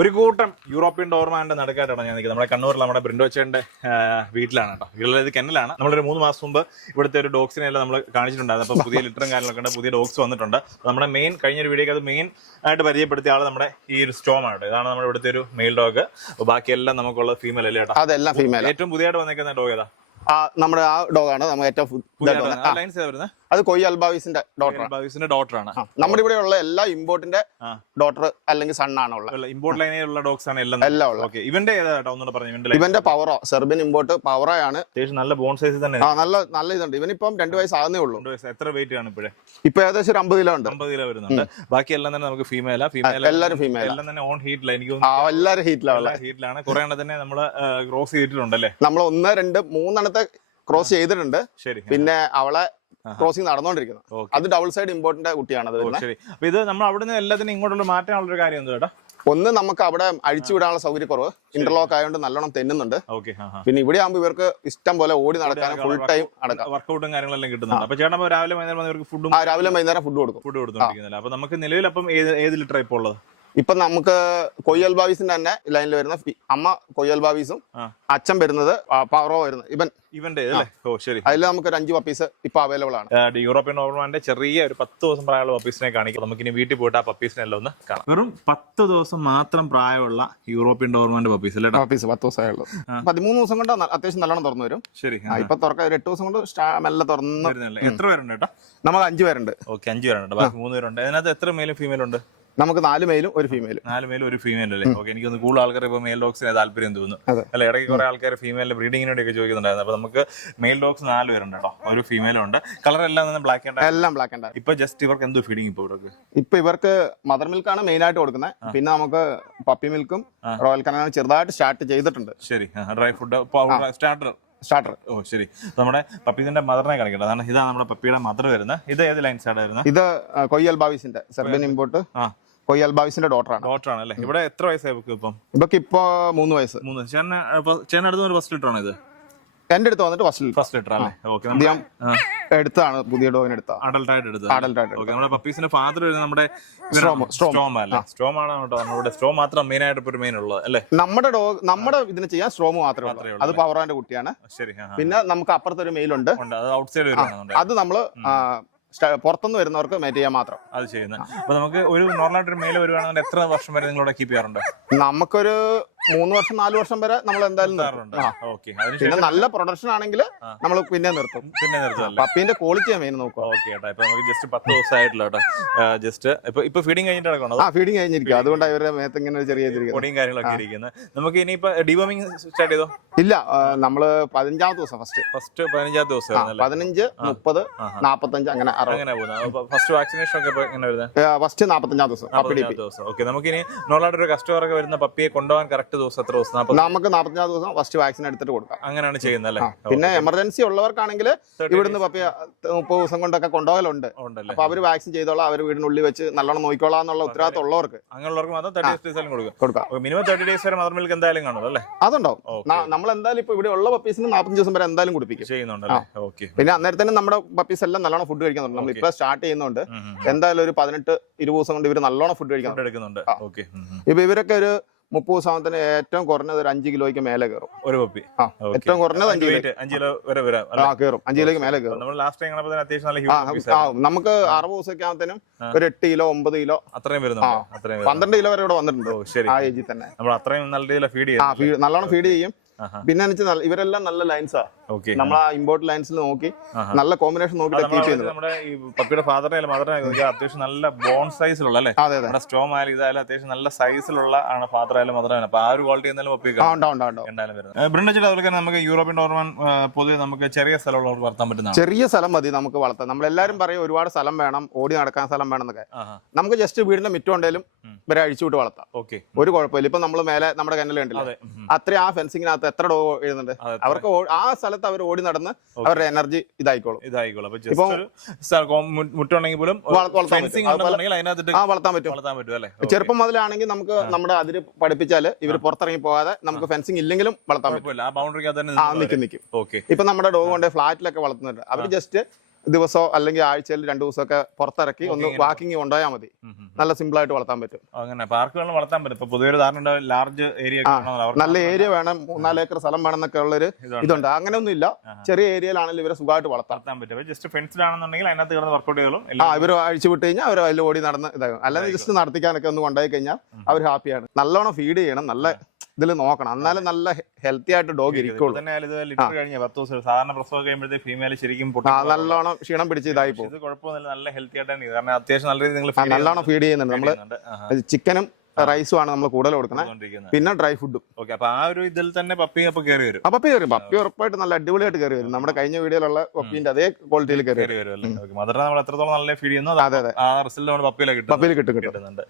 ഒരു കൂട്ടം യൂറോപ്യൻ ഡോർമാന്റെ നടുക്കായിട്ടാണ് ഞാൻ നിൽക്കുന്നത്. നമ്മുടെ കണ്ണൂരിൽ നമ്മുടെ ബ്രിൻഡോച്ചേന്റെ വീട്ടിലാണ് കേട്ടോ. വീട്ടിലെ ഇത് കെന്നലാണ് നമ്മളൊരു മൂന്ന് മാസം മുമ്പ് ഇവിടുത്തെ ഒരു ഡോഗ്സിനെ എല്ലാം നമ്മൾ കാണിച്ചിട്ടുണ്ടായിരുന്നു. അപ്പോൾ പുതിയ ലിറ്ററും കാര്യങ്ങളൊക്കെ ഉണ്ട് പുതിയ ഡോഗ്സ് വന്നിട്ടുണ്ട്. നമ്മുടെ മെയിൻ കഴിഞ്ഞൊരു വീഡിയോക്ക് അത് മെയിൻ ആയിട്ട് പരിചയപ്പെടുത്തിയ ആൾ നമ്മുടെ ഈ ഒരു സ്റ്റോമാണ് കേട്ടോ. ഇതാണ് നമ്മുടെ ഇവിടുത്തെ ഒരു മെയിൽ ഡോഗ് ബാക്കിയെല്ലാം നമുക്കുള്ള ഫീമെയിൽ അല്ലേ കേട്ടോ അതെല്ലാം ഫീമെയിൽ ഏറ്റവും പുതിയതായിട്ട് വന്നേക്കുന്ന ഡോഗ് ഏതാ? ആ നമ്മുടെ ആ ഡോഗാണ്. നമുക്ക് ഏറ്റവും അത് കൊയ്യ അൽബാവിസിന്റെ ബാബീസിന്റെ ഡോട്ടറാണ് നമ്മുടെ ഇവിടെ ഉള്ള എല്ലാ ഇമ്പോർട്ടിന്റെ ഡോക്ടർ ഡോട്ടർ അല്ലെങ്കിൽ ആണ് ഉള്ളത്. ഇമ്പോർട്ട് ലൈനിലുള്ള ഡോഗ്സ് ആണ് എല്ലാം എല്ലാം ഉള്ളത്. ഓക്കെ ഇവന്റെ ഇവന്റെ പവറോ സെർബിൻ ഇമ്പോർട്ട് പവറോ ആണ്. അത്യാവശ്യം നല്ല ബോൺ സൈസ് തന്നെ. ആ നല്ല നല്ല ഇതുണ്ട്. ഇവനിപ്പം രണ്ട് വയസ്സാകുന്നേ ഉള്ളൂ. രണ്ട് വയസ്സ്. എത്ര വെയിറ്റ് ആണ് ഇപ്പോഴേ? ഇപ്പൊ ഏകദേശം ഒരു അമ്പത് കിലോ ഉണ്ട്. അമ്പത് കിലോ വരുന്നുണ്ട്. ബാക്കി എല്ലാം തന്നെ നമുക്ക് ഫീമെയിലാ ഫീമെയിൽ എല്ലാവരും ഫീമെയിൽ എല്ലാം തന്നെ ഓൺ ഹീറ്റില്ല എനിക്ക് ആ ഹീറ്റിലാണ് ഹീറ്റിലാണ് കുറെ എണ്ണം തന്നെ നമ്മൾ ക്രോസ് ചെയ്തിട്ടുണ്ടല്ലേ നമ്മൾ ഒന്ന് രണ്ട് മൂന്നെണ്ണത്തെ ക്രോസ് ചെയ്തിട്ടുണ്ട്. ശരി. പിന്നെ അവളെ ക്രോസിംഗ് നടന്നുകൊണ്ടിരിക്കുന്നു അത് ഡബിൾ സൈഡ് ഇമ്പോർട്ടന്റ് കുട്ടിയാണ് അത് ഇത് നമ്മൾ അവിടെ നിന്ന് എല്ലാത്തിനും ഇങ്ങോട്ടുള്ള മാറ്റാനുള്ള ഒരു കാര്യം എന്താ ചേട്ടാ ഒന്ന് നമുക്ക് അവിടെ അഴിച്ചു വിടാനുള്ള സൗകര്യക്കുറവ്. ഇന്റർലോക്ക് ആയതുകൊണ്ട് നല്ലോണം തെന്നുന്നുണ്ട്. പിന്നെ ഇവിടെ ആകുമ്പോൾ ഇവർക്ക് ഇഷ്ടം പോലെ ഓടി നടക്കാനും ഫുൾ ടൈം അടക്കാം വർക്കൗട്ടും കാര്യങ്ങളെല്ലാം കിട്ടുന്നുണ്ട്. അപ്പൊ ചേട്ടൻ രാവിലെ വൈകുന്നേരം ഇവർക്ക് ഫുഡും രാവിലെ വൈകുന്നേരം ഫുഡ് കൊടുക്കും. ഫുഡ് കൊടുത്തോണ്ടിരിക്കുന്നില്ല? അപ്പൊ നമുക്ക് നിലവിൽ അപ്പം ഏത് ലിറ്റർ ഇപ്പോൾ ഉള്ളത്? ഇപ്പൊ നമുക്ക് കൊയ്യൽ ബാവീസിന്റെ തന്നെ ലൈനിൽ വരുന്ന അമ്മ കൊയ്യൽ ബാവീസും അച്ഛൻ വരുന്നത് പവറോ വരുന്നത്. ഇവൻ ഇവന്റെ അല്ലേ? ഓ ശരി. അതിൽ നമുക്ക് ഒരു അഞ്ച് പപ്പീസ് ഇപ്പൊ അവൈലബിൾ ആണ്. യൂറോപ്യൻ ഓർമാന്റെ ചെറിയ ഒരു പത്ത് ദിവസം പ്രായമുള്ള പപ്പീസിനെ കാണിക്കും. നമുക്ക് ഇനി വീട്ടിൽ പോയിട്ട് ആ പപ്പീസിനെ എല്ലാം ഒന്ന് കാണാം. വെറും പത്ത് ദിവസം മാത്രം പ്രായമുള്ള യൂറോപ്യൻ ഡോർമാന്റെ പപ്പീസ് അല്ലേ പപ്പീസ് പത്ത് ദിവസമായുള്ളൂ പതിമൂന്ന് ദിവസം കൊണ്ട് അത്യാവശ്യം നല്ലോണം തുറന്നു വരും. ശരി ആ, ഇപ്പൊ തുറക്ക ഒരു എട്ട് ദിവസം കൊണ്ട് നല്ല മെല്ലെ തുറന്ന് എത്ര പേരുണ്ട് കേട്ടോ നമുക്ക് അഞ്ച് പേരുണ്ട്. ഓക്കെ അഞ്ച് പേരുണ്ട്. ബാക്കി മൂന്ന് പേരുണ്ട്. അതിനകത്ത് എത്ര മെയിലും ഫീമെയിൽ ഉണ്ട്? നമുക്ക് നാല് മെയിലും ഒരു ഫീമെയിലും നാല് മെയിലും ഒരു ഫീമെയിൽ അല്ലേ? ഓക്കെ എനിക്കൊന്ന് കൂടുതൽ ആൾക്കാർ ഇപ്പൊ മെയിൽ ഡോഗ്സിന് താല്പര്യം തോന്നുന്നു. അല്ല ഇടയ്ക്ക് കുറെ ആൾക്കാർ ഫീമെയിലിന്റെ ബ്രീഡിങ്ങിന് വേണ്ടിയൊക്കെ ചോദിക്കുന്നുണ്ടായിരുന്നു. അപ്പൊ നമുക്ക് മെയിൽ ഡോഗ്സ് നാല് പേരുണ്ട് കേട്ടോ. ഒരു ഫീമെയിലും ഉണ്ട്. കളർ എല്ലാം തന്നെ ബ്ലാക്ക് ആൻഡ് എല്ലാം ബ്ലാക്ക് ആൻഡ് ഇപ്പൊ ജസ്റ്റ് ഇവർക്ക് എന്തോ ഫീഡിങ് ഇപ്പൊ ഇവർക്ക്? ഇപ്പൊ ഇവർക്ക് മദർ മിൽക്ക് ആണ് മെയിൻ ആയിട്ട് കൊടുക്കുന്നത്. പിന്നെ നമുക്ക് പപ്പി മിൽക്കും റോയൽ കനാലും ചെറുതായിട്ട് സ്റ്റാർട്ട് ചെയ്തിട്ടുണ്ട്. ശരി. ഡ്രൈ ഫുഡ് സ്റ്റാർട്ടർ സ്റ്റാർട്ടർ ഓ ശരി. നമ്മുടെ പപ്പീസിന്റെ മദറിനെ കാണിക്കട്ടെ. അതാണ് ഇതാണ് നമ്മുടെ പപ്പിയുടെ മദർ വരുന്നത്. ഇത് ഏത് ലൈൻ സൈഡ് വരുന്നത് ഇത് കൊയ്യൽ ബാവിസിന്റെ സെർബിൻ ഇമ്പോർട്ട് ആ. കൊയ്യൽ ബാവിസിന്റെ ഡോട്ടറാണ് ഡോട്ടറാണ് അല്ലേ ഇവിടെ എത്ര വയസ്സായി ഇപ്പം ഇവക്ക് ഇപ്പൊ? മൂന്ന് വയസ്സ്. മൂന്ന് ചേട്ടന് ചേട്ടൻ അടുത്ത് ഒരു ഫസ്റ്റ് ലിറ്റർ ആണ് ഇത്? എന്റെ അടുത്ത് വന്നിട്ട് ഫസ്റ്റ് ഫസ്റ്റ് ലിറ്റർ അല്ലേ ഓക്കെ ഞാൻ എടുത്താണ് പുതിയ ഡോഗിന് എടുത്ത അഡൽട്ട് ആയിട്ട് എടുത്തത്. അഡൽട്ട് ആയിട്ട് ഓക്കെ നമ്മുടെ പപ്പീസിന്റെ ഫാദർ വരുന്നത് നമ്മുടെ. സ്ട്രോം അല്ലേ? സ്ട്രോം ആണ് കേട്ടോ. നമ്മുടെ സ്ട്രോം മാത്രം മെയിൻ ആയിട്ട് ഒരു മെയിൻ ഉള്ളത് അല്ലേ? നമ്മുടെ ഡോഗ് നമ്മുടെ ഇതിന് ചെയ്യാൻ സ്ട്രോം മാത്രമേ ഉള്ളൂ. അത് പവറാന്റെ കുട്ടിയാണ്. ശരി. പിന്നെ നമുക്ക് അപ്പുറത്തൊരു മെയിൽ ഉണ്ട്. ഉണ്ട്. അത് ഔട്ട് സൈഡ് അത് നമ്മൾ പുറത്തുനിന്ന് വരുന്നവർക്ക് മേറ്റ് ചെയ്യാൻ മാത്രം. അത് ചെയ്യുന്നത്. അപ്പൊ നമുക്ക് ഒരു നോർമലായിട്ട് ഒരു മെയിൽ വരുവാണെങ്കിൽ എത്ര വർഷം വരെ നിങ്ങളോട് കീപ്പ് ചെയ്യാറുണ്ട്? നമുക്കൊരു മൂന്ന് വർഷം നാല് വർഷം വരെ നമ്മൾ എന്തായാലും നിർത്തും. ആ. ഓക്കെ. പിന്നെ നല്ല പ്രൊഡക്ഷൻ ആണെങ്കിൽ നമ്മൾ പിന്നെ നിർത്തും. പിന്നെ നിർത്തല്ലേ പപ്പീന്റെ ക്വാളിറ്റിയാണ് മെയിൻ നോക്കുക. ഓക്കെ ഇപ്പൊ നമുക്ക് ജസ്റ്റ് പത്ത് ദിവസം ആയിട്ടില്ല കേട്ടോ ജസ്റ്റ് ഇപ്പൊ ഇപ്പൊ ഫീഡിങ് കഴിഞ്ഞിട്ട് ആ ഫീഡിങ് കഴിഞ്ഞിരിക്കും. അതുകൊണ്ട് ഇവരുടെ മേത്ത് ഇങ്ങനെ ഒരു ചെറിയ ഇതിരിക്കുന്നത് പൊടിയും കാര്യങ്ങളൊക്കെ ഇരിക്കുന്നത് നമുക്ക് ഇനിയിപ്പോ ഡിവോമിങ് സ്റ്റാർട്ട് ചെയ്തോ? ഇല്ല ആ, നമ്മൾ പതിനഞ്ചാമത്തെ ദിവസം ഫസ്റ്റ് ഫസ്റ്റ് പതിനഞ്ചാം ദിവസം പതിനഞ്ച് മുപ്പത് നാപ്പത്തഞ്ച് അങ്ങനെ അറുപത്. അങ്ങനെ പോകുന്നത് ഫസ്റ്റ് വാക്സിനേഷൻ ഒക്കെ ഇപ്പൊ എങ്ങനെ വരുന്നത് ഫസ്റ്റ് നാപ്പത്തഞ്ചാം ദിവസം. Puppy D P. ദിവസം. ഓക്കെ നമുക്ക് ഇനി നോർമലായിട്ട് ഒരു കസ്റ്റമർ ഒക്കെ വരുന്ന പപ്പിയെ കൊണ്ടുപോകാൻ കറക്റ്റ് ദിവസം എത്ര ദിവസം? നമുക്ക് നാൽപ്പത്തിനാല് ദിവസം ഫസ്റ്റ് വാക്സിൻ എടുത്തിട്ട് കൊടുക്കാം. അങ്ങനെയാണ് ചെയ്യുന്നത് അല്ലേ? പിന്നെ എമർജൻസി ഉള്ളവർക്കാണെങ്കിൽ ഇവിടുന്ന് പപ്പി മുപ്പത് ദിവസം കൊണ്ടൊക്കെ കൊണ്ടുപോകലുണ്ട്. അപ്പൊ അവർ വാക്സിൻ ചെയ്തോളാം അവർ വീടിനുള്ളിൽ വെച്ച് നല്ലോണം നോക്കിക്കോളാം എന്നുള്ള ഉത്തരവാദിത്തം ഉള്ളവർക്ക്. അങ്ങനെയുള്ളവർക്ക് മാത്രം തേർട്ടി ഡേയ്സ് കൊടുക്കും. മിനിമം തേർട്ടി ഡേയ്സ് വരെ മദർ മിൽക്ക് എന്തായാലും കാണും അല്ലേ അതുണ്ടാവും. നമ്മൾ എന്തായാലും ഇപ്പൊ ഇവിടെ ഉള്ള പപ്പീസിന് നാൽപ്പത്തഞ്ച് ദിവസം വരെ എന്തായാലും കുടിപ്പിക്കും. ചെയ്യുന്നുണ്ട് പിന്നെ അന്നേരം തന്നെ നമ്മുടെ പപ്പീസ് എല്ലാം നല്ലോണം ഫുഡ് കഴിക്കുന്നുണ്ട്. നമ്മൾ ഇപ്പൊ സ്റ്റാർട്ട് ചെയ്യുന്നുണ്ട്. എന്തായാലും ഒരു പതിനെട്ട് ഇരുപത് ദിവസം കൊണ്ട് ഇവർ നല്ലോണം ഫുഡ് കഴിക്കുന്നുണ്ട് ഇപ്പൊ ഇവരൊക്കെ ഒരു മുപ്പത് ദിവസത്തിന് ഏറ്റവും കുറഞ്ഞത് ഒരു അഞ്ച് കിലോയ്ക്ക് മേലെ കയറും. ഒരു പപ്പി. ആ ഏറ്റവും കുറഞ്ഞത് അഞ്ച് കിലോ. അഞ്ച് കിലോ വരെ വരാം ആ കയറും. അഞ്ച് കിലോയ്ക്ക് മേലെ കയറും. നമ്മൾ ലാസ്റ്റ് ടൈം കണ്ടപ്പോൾ അത്യാവശ്യം നല്ല ആ ഹ്യൂജ് നമുക്ക് അറുപത് ദിവസമൊക്കെ ആകുമ്പോഴത്തേനും ഒരു എട്ട് കിലോ ഒമ്പത് കിലോ. അത്രയും വരുന്നു അത്രയും. പന്ത്രണ്ട് കിലോ വരെ ഇവിടെ വന്നിട്ടുണ്ട് ആ ഏജിൽ തന്നെ. നമ്മൾ അത്രയും നല്ല രീതിയിൽ ഫീഡ് ആ ചെയ്യും നല്ലോണം ഫീഡ് ചെയ്യും. പിന്നെ വെച്ചാൽ ഇവരെല്ലാം നല്ല ലൈൻസാ നമ്മൾ ആ ഇമ്പോർട്ട് ലൈൻസ് നോക്കി നല്ല കോമ്പിനേഷൻ നോക്കി കീപ്പ് ചെയ്യുന്നത്. നമ്മുടെ ഈ പപ്പിയുടെ ഫാദറിനെ അല്ല മദറിനെ അത്യാവശ്യം നല്ല ബോൺ സൈസിലുള്ള അല്ലേ? നമ്മുടെ സ്റ്റോം ആയാലും ഇതായാലും അത്യാവശ്യം നല്ല സൈസിലുള്ള ആണ് ഫാദർ ആയാലും മദർ ആയാലും. അപ്പൊ ആ ഒരു ക്വാളിറ്റി എന്തായാലും പപ്പി ആ ഉണ്ടാവും ഉണ്ടാവും ഉണ്ടാവും എന്തായാലും വരുന്നത്. ബ്രിണ്ടച്ചിട്ട് അതുപോലെ നമുക്ക് യൂറോപ്യൻ ഡോർമാൻ പൊതുവെ നമുക്ക് ചെറിയ സ്ഥലമുള്ളവർക്ക് വളർത്താൻ പറ്റുന്ന ചെറിയ സ്ഥലം മതി നമുക്ക് വളർത്താം നമ്മളെല്ലാരും പറയും ഒരുപാട് സ്ഥലം വേണം ഓടി നടക്കാൻ സ്ഥലം വേണം എന്നൊക്കെ. നമുക്ക് ജസ്റ്റ് വീടിന്റെ മിറ്റം ഉണ്ടെങ്കിലും ഇവരെ അഴിച്ചുവിട്ട് വളർത്താം. ഓക്കെ. ഒരു കുഴപ്പമില്ല. ഇപ്പൊ നമ്മൾ മേലെ നമ്മുടെ കനൽ കണ്ടില്ല? അത്ര ആ ഫെൻസിങ്ങിനകത്ത് എത്ര ഡോ എഴുതുന്നുണ്ട്? അവർക്ക് ആ സ്ഥലത്ത് അവർ ഓടി നടന്ന് അവരുടെ എനർജി ഇതായിക്കോളും. ഇതായിക്കോളും. അപ്പൊ ജസ്റ്റ് ഒരു സ്ഥലം കോ- മു- മുറ്റുണ്ടെങ്കിൽ പോലും വള- വളർത്താൻ പറ്റും. ചെറുപ്പം മുതലാണെങ്കിൽ നമുക്ക് നമ്മുടെ അതിര് പഠിപ്പിച്ചാൽ ഇവർ പുറത്തിറങ്ങി പോകാതെ നമുക്ക് ഫെൻസിങ് ഇല്ലെങ്കിലും വളർത്താൻ പറ്റും. നിൽക്കും. നിൽക്കും ഇപ്പൊ നമ്മുടെ ഡോഗ് കൊണ്ട് ഫ്ലാറ്റിലൊക്കെ വളർത്തുന്നുണ്ട്. അവർ ജസ്റ്റ് ദിവസമോ അല്ലെങ്കിൽ ആഴ്ചയിൽ രണ്ട് ദിവസമൊക്കെ പുറത്തിറക്കി ഒന്ന് വാക്കിങ് കൊണ്ടുപോയാൽ മതി. നല്ല സിമ്പിൾ ആയിട്ട് വളർത്താൻ പറ്റും. അങ്ങനെ പാർക്കുകളിൽ വളർത്താൻ പറ്റും ഇപ്പൊ പുതിയൊരു ധാരണ ലാർജ് ഏരിയ നല്ല ഏരിയ വേണം മൂന്നാൽ ഏക്കർ സ്ഥലം വേണം എന്നൊക്കെ ഉള്ളൊരു ഇതുണ്ട്. അങ്ങനെയൊന്നും ഇല്ല. ചെറിയ ഏരിയയിലാണെങ്കിലും ഇവരെ സുഖമായിട്ട് വളർത്താൻ പറ്റും. ജസ്റ്റ് ഫെൻസ്ഡ് ആണെന്നുണ്ടെങ്കിൽ അതിനകത്ത് കിടന്ന് വർക്കൗട്ട് ചെയ്തോളും. ആ ഇവർ അഴിച്ചു വിട്ട് കഴിഞ്ഞാൽ അവർ അതിൽ ഓടി നടന്ന് ഇതാകും. അല്ലാതെ ജസ്റ്റ് നടത്തിക്കാനൊക്കെ ഒന്ന് കൊണ്ടുപോയി കഴിഞ്ഞാൽ അവർ ഹാപ്പിയാണ് നല്ലോണം ഫീഡ് ചെയ്യണം. നല്ല ഇതിൽ നോക്കണം. എന്നാലും നല്ല ഹെൽത്തി ആയിട്ട് ഡോഗ് ഇരിക്കുള്ളൂ. ദിവസം സാധാരണ പ്രസവം കഴിയുമ്പോഴത്തെ ഫീമെയിൽ ശരിക്കും നല്ലോണം ക്ഷീണം പിടിച്ച് ഇതായി പോകും നല്ല ഹെൽത്തി ആയിട്ടാണ് ഇത്. കാരണം അത്യാവശ്യം നല്ല രീതിയിൽ നല്ലോണം ഫീഡ് ചെയ്യുന്നുണ്ട്. നമ്മൾ ചിക്കനും റൈസും ആണ് നമ്മൾ കൂടുതൽ കൊടുക്കുന്നത് പിന്നെ ഡ്രൈ ഫുഡും ഓക്കെ അപ്പൊ ആ ഒരു ഇതിൽ തന്നെ പപ്പി അപ്പൊ കയറി വരും. പപ്പി കയറി പപ്പി ഉറപ്പായിട്ട് നല്ല അടിപൊളിയായിട്ട് കയറി വരും. നമ്മുടെ കഴിഞ്ഞ വീഡിയോയിലുള്ള പപ്പിന്റെ അതേ ക്വാളിറ്റിയിൽ കയറി വരും. മദറിനെ നമ്മൾ എത്രത്തോളം നല്ല ഫീഡ് ചെയ്യുന്നു അതെ അതെ ആ റിസൾട്ട് നമ്മൾ പപ്പിയിലെ കിട്ടും പപ്പിയിൽ കിട്ടും കിട്ടും. കിട്ടുന്നുണ്ട്.